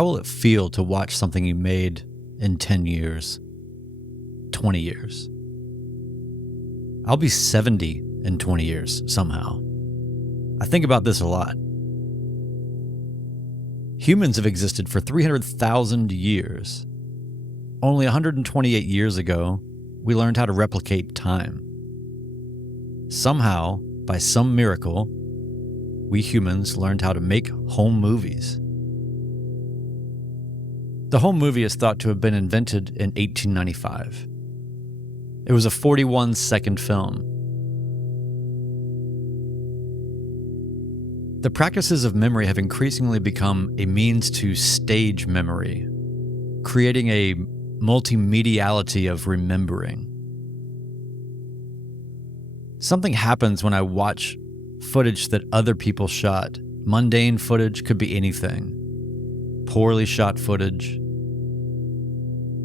How will it feel to watch something you made in 10 years, 20 years? I'll be 70 in 20 years somehow. I think about this a lot. Humans have existed for 300,000 years. Only 128 years ago, we learned how to replicate time. Somehow, by some miracle, we humans learned how to make home movies. The home movie is thought to have been invented in 1895. It was a 41-second film. The practices of memory have increasingly become a means to stage memory, creating a multimediality of remembering. Something happens when I watch footage that other people shot. Mundane footage could be anything. Poorly shot footage.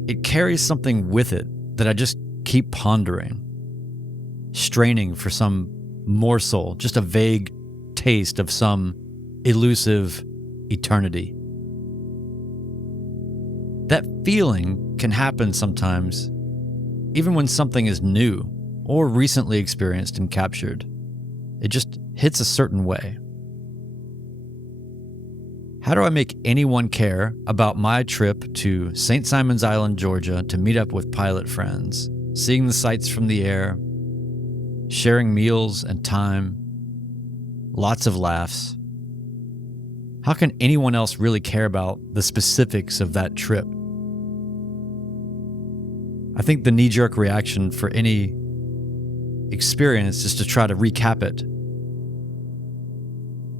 It carries something with it that I just keep pondering, straining for some morsel, just a vague taste of some elusive eternity. That feeling can happen sometimes, even when something is new or recently experienced and captured. It just hits a certain way. How do I make anyone care about my trip to St. Simon's Island, Georgia, to meet up with pilot friends, seeing the sights from the air, sharing meals and time, lots of laughs? How can anyone else really care about the specifics of that trip? I think the knee-jerk reaction for any experience is to try to recap it.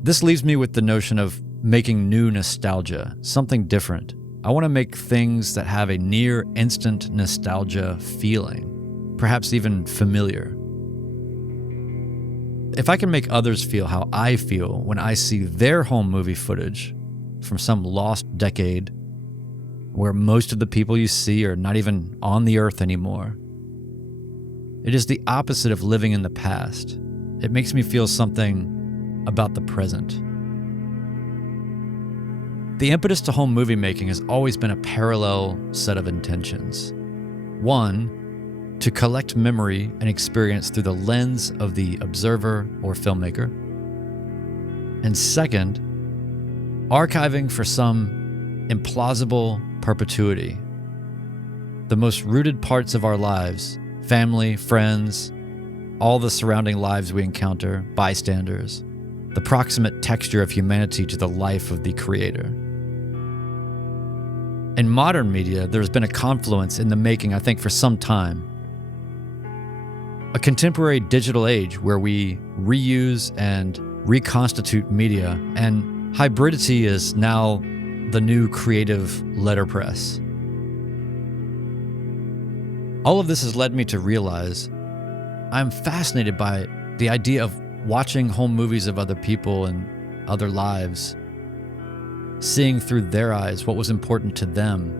This leaves me with the notion of making new nostalgia, something different. I want to make things that have a near instant nostalgia feeling, perhaps even familiar. If I can make others feel how I feel when I see their home movie footage from some lost decade where most of the people you see are not even on the earth anymore, it is the opposite of living in the past. It makes me feel something about the present. The impetus to home movie making has always been a parallel set of intentions. One, to collect memory and experience through the lens of the observer or filmmaker. And second, archiving for some implausible perpetuity. The most rooted parts of our lives, family, friends, all the surrounding lives we encounter, bystanders, the proximate texture of humanity to the life of the creator. In modern media, there's been a confluence in the making, I think, for some time. A contemporary digital age where we reuse and reconstitute media, and hybridity is now the new creative letterpress. All of this has led me to realize I'm fascinated by the idea of watching home movies of other people and other lives, seeing through their eyes what was important to them,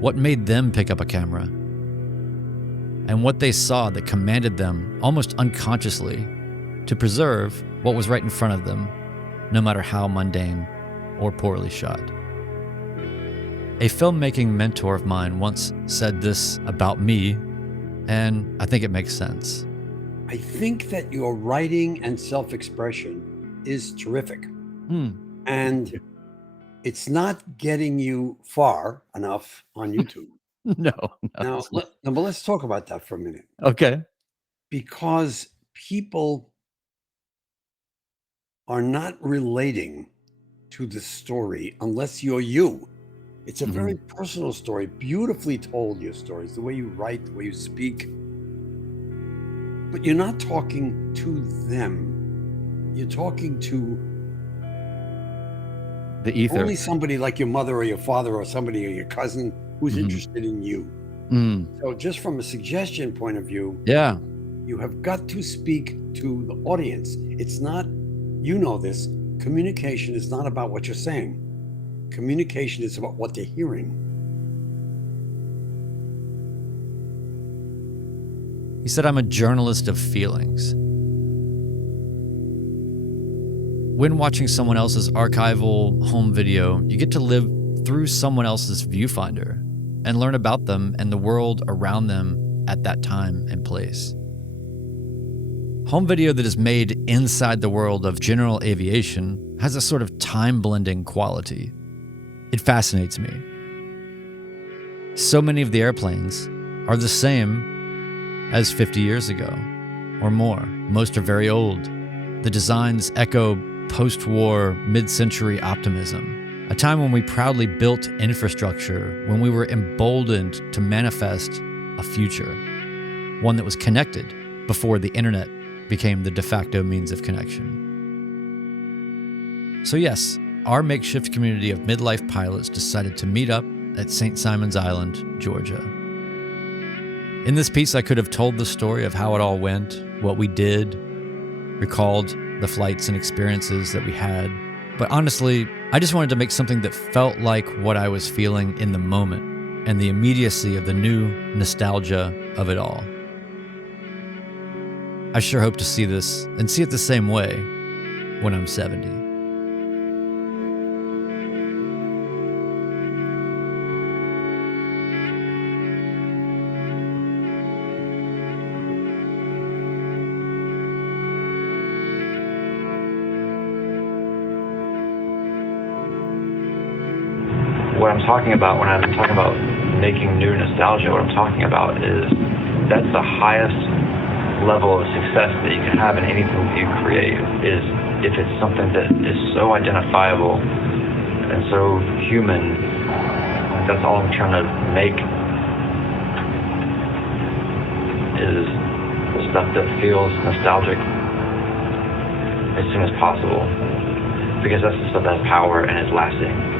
what made them pick up a camera, and what they saw that commanded them, almost unconsciously, to preserve what was right in front of them, no matter how mundane or poorly shot. A filmmaking mentor of mine once said this about me, and I think it makes sense. I think that your writing and self-expression is terrific. And it's not getting you far enough on YouTube. No. Now, but let's talk about that for a minute. Okay. Because people are not relating to the story unless you're you. It's a very personal story, beautifully told, your stories, the way you write, the way you speak. But you're not talking to them. You're talking to the ether. Only somebody like your mother or your father or somebody or your cousin who's interested in you. So just from a suggestion point of view, you have got to speak to the audience. It's not, you know this, communication is not about what you're saying. Communication is about what they're hearing. He said, I'm a journalist of feelings. when watching someone else's archival home video, you get to live through someone else's viewfinder and learn about them and the world around them at that time and place. Home video that is made inside the world of general aviation has a sort of time-blending quality. It fascinates me. So many of the airplanes are the same as 50 years ago or more. Most are very old. The designs echo post-war, mid-century optimism, a time when we proudly built infrastructure, when we were emboldened to manifest a future, one that was connected before the internet became the de facto means of connection. So yes, our makeshift community of midlife pilots decided to meet up at St. Simon's Island, Georgia. In this piece, I could have told the story of how it all went, what we did, recalled the flights and experiences that we had. But honestly, I just wanted to make something that felt like what I was feeling in the moment and the immediacy of the new nostalgia of it all. I sure hope to see this and see it the same way when I'm 70. What I'm talking about when I'm talking about making new nostalgia, what I'm talking about is that's the highest level of success that you can have in anything that you create, is if it's something that is so identifiable and so human. That's all I'm trying to make, is stuff that feels nostalgic as soon as possible, because that's the stuff that has power and is lasting.